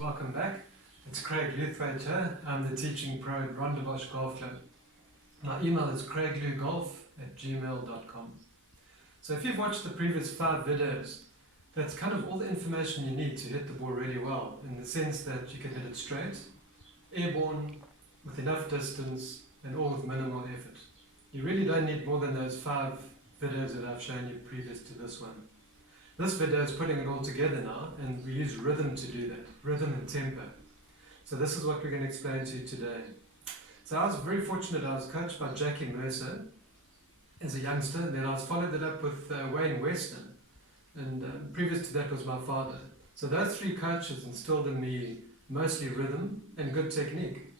welcome back. It's Craig Luthwaite here. I'm the teaching pro at Rondebosch Golf Club. My email is craiglewgolf@gmail.com. So if you've watched the previous 5 videos, that's kind of all the information you need to hit the ball really well, in the sense that you can hit it straight, airborne, with enough distance, and all with minimal effort. You really don't need more than those 5 videos that I've shown you previous to this one. This video is putting it all together now, and we use rhythm to do that, rhythm and tempo. So this is what we're going to explain to you today. So I was very fortunate. I was coached by Jackie Mercer as a youngster, and then I was followed it up with Wayne Westner, and previous to that was my father. So those 3 coaches instilled in me mostly rhythm and good technique.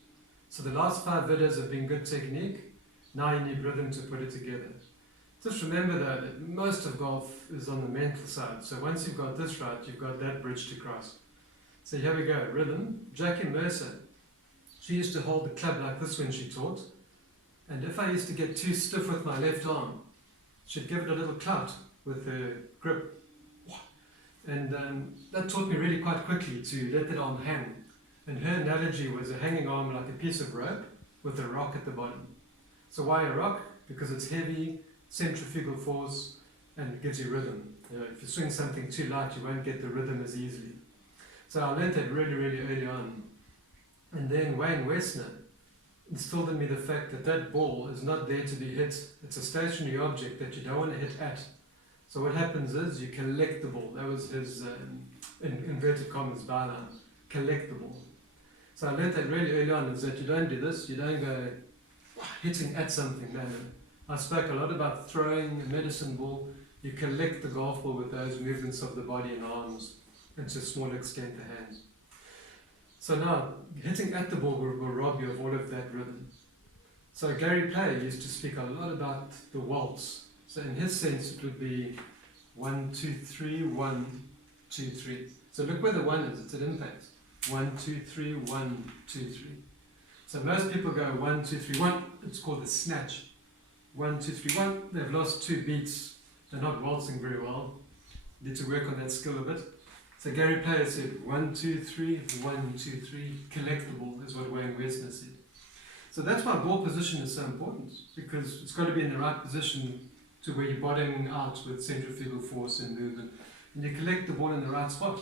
So the last 5 videos have been good technique. Now you need rhythm to put it together. Just remember though that most of golf is on the mental side. So once you've got this right, you've got that bridge to cross. So here we go, rhythm. Jackie Mercer, she used to hold the club like this when she taught. And if I used to get too stiff with my left arm, she'd give it a little clout with her grip. And that taught me really quite quickly to let that arm hang. And her analogy was a hanging arm like a piece of rope with a rock at the bottom. So why a rock? Because it's heavy, centrifugal force, and it gives you rhythm. You know, if you swing something too light, you won't get the rhythm as easily. So I learned that really, really early on. And then Wayne Westner instilled in me the fact that that ball is not there to be hit. It's a stationary object that you don't want to hit at. So what happens is you collect the ball. That was his, in inverted commas, byline. Collect the ball. So I learned that really early on, is that you don't do this. You don't go hitting at something. No. I spoke a lot about throwing a medicine ball. You collect the golf ball with those movements of the body and arms, and to a small extent the hands. So now, hitting at the ball will rob you of all of that rhythm. So Gary Player used to speak a lot about the waltz. So in his sense, it would be 1, 2, 3, 1, 2, 3. So look where the 1 is, it's at impact. 1, 2, 3, 1, 2, 3. So most people go 1, 2, 3, 1. It's called the snatch. 1, 2, 3, 1. They've lost 2 beats. They're not waltzing very well. Need to work on that skill a bit. So Gary Player said 1, 2, 3, 1, 2, 3. Collectible is what Wayne Westner said. So that's why ball position is so important, because it's got to be in the right position to where you're bottoming out with centrifugal force and movement. And you collect the ball in the right spot.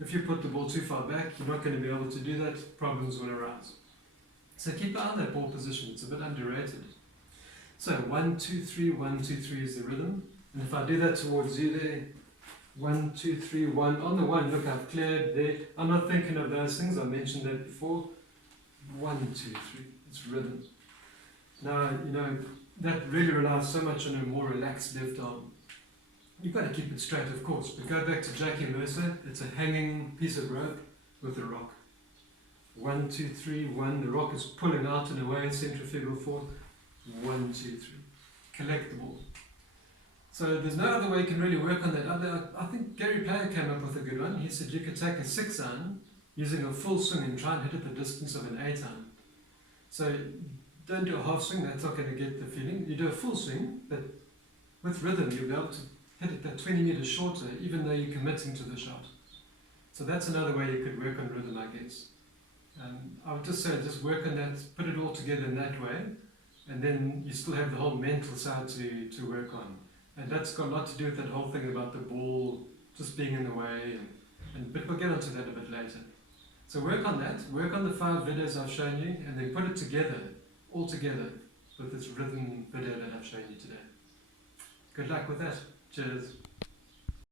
If you put the ball too far back, you're not going to be able to do that. Problems will arise. So keep an eye on that ball position. It's a bit underrated. So 1, 2, 3, 1, 2, 3 is the rhythm. And if I do that towards you there, 1, 2, 3, 1. On the 1, look, I've cleared there. I'm not thinking of those things. I mentioned that before. 1, 2, 3. It's rhythm. Now, you know, that really relies so much on a more relaxed left arm. You've got to keep it straight, of course. But go back to Jackie Mercer. It's a hanging piece of rope with a rock. 1, 2, 3, 1. The rock is pulling out and away, centrifugal force. 1, 2, 3. Collect the ball. So there's no other way you can really work on that. I think Gary Player came up with a good one. He said you could take a 6-iron using a full swing and try and hit it the distance of an 8-iron. So don't do a half swing, that's not going to get the feeling. You do a full swing, but with rhythm you'll be able to hit it that 20 meters shorter, even though you're committing to the shot. So that's another way you could work on rhythm, I guess. I would just say, just work on that, put it all together in that way, and then you still have the whole mental side to work on. And that's got a lot to do with that whole thing about the ball just being in the way, but we'll get onto that a bit later. So work on that, work on the 5 videos I've shown you, and then put it together, all together, with this rhythm video that I've shown you today. Good luck with that. Cheers.